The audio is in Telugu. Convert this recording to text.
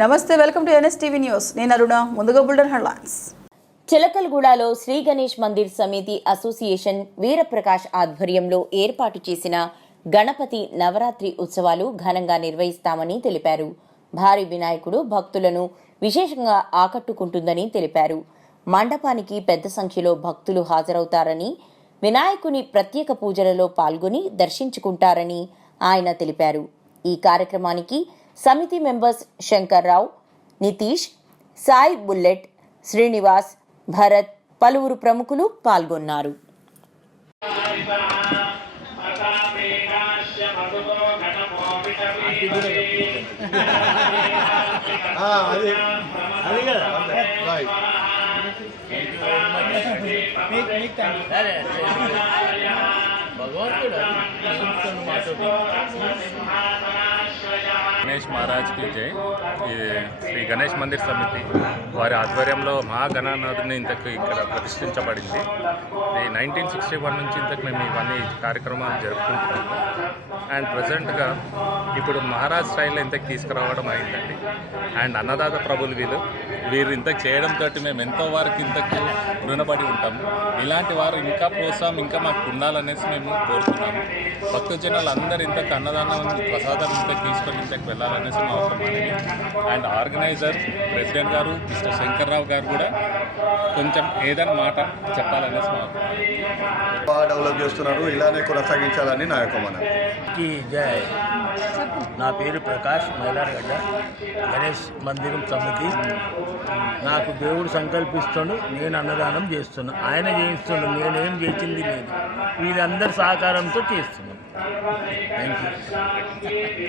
నమస్తే వెల్కమ్ టు ఎన్ఎస్టీవీ న్యూస్. నేను అరుణ ముందుగా బుల్డన్ హెడ్లైన్స్. చిలకలగూడలో శ్రీ గణేష్ మందిర్ సమితి అసోసియేషన్ వీరప్రకాష్ ఆధ్వర్యంలో ఏర్పాటు చేసిన గణపతి నవరాత్రి ఉత్సవాలు ఘనంగా నిర్వహిస్తామని తెలిపారు. భారీ వినాయకుడు భక్తులను విశేషంగా ఆకట్టుకుంటుందని తెలిపారు. మండపానికి పెద్ద సంఖ్యలో భక్తులు హాజరవుతారని వినాయకుని ప్రత్యేక పూజలలో పాల్గొని దర్శించుకుంటారని ఆయన తెలిపారు. ఈ కార్యక్రమానికి సమితి మెంబర్స్ శంకర్రావు నితీష్ సాయి బుల్లెట్ శ్రీనివాస్ భరత్ పలువురు ప్రముఖులు పాల్గొన్నారు. రైట్ గణేష్ మహారాజ్కి జై. ఈ శ్రీ గణేష్ మందిర్ సమితి వారి ఆధ్వర్యంలో మహాగణనాథుని ఇంతకు ఇక్కడ ప్రతిష్ఠించబడింది. ఈ నైన్టీన్ సిక్స్టీ వన్ నుంచి ఇంతకు మేము ఇవన్నీ కార్యక్రమాలు జరుపుకుంటున్నాము. అండ్ ప్రజెంట్గా ఇప్పుడు మహారాజ్ స్టైల్లో ఇంతకు తీసుకురావడం అయిందండి. అండ్ అన్నదాత ప్రభులు వీళ్ళు. వీరు ఇంతకు చేయడంతో మేము ఎంతో వారికి ఇంతకు రుణపడి ఉంటాము ఇలాంటి వారు ఇంకా ప్రోత్సాహం ఇంకా మాకు ఉండాలనేసి మేము కోరుతున్నాము భక్తజనాలు అందరూ ఇంతకు అన్నదానం ప్రసాదం ఇంతకు తీసుకొని ఇంతకు వెళ్ళాలనేసి మా ఒక మనవి. అండ్ ఆర్గనైజర్ ప్రెసిడెంట్ గారు మిస్టర్ శంకర్రావు గారు కూడా కొంచెం ఏదైనా మాట చెప్పాలనేసి మా. బాగా డెవలప్ చేస్తున్నారు. ఇలానే కొనసాగించాలని నా యొక్క మనం జై నా పేరు ప్రకాష్ మైలారగడ్డ గణేష్ మందిరం సమితి నాకు దేవుడు సంకల్పిస్తుండు నేను అన్నదానం చేస్తున్నా ఆయన చేయిస్తుండు నేనేం చేసింది లేదు వీరందరి సహకారంతో చేస్తున్నాను థ్యాంక్ యూ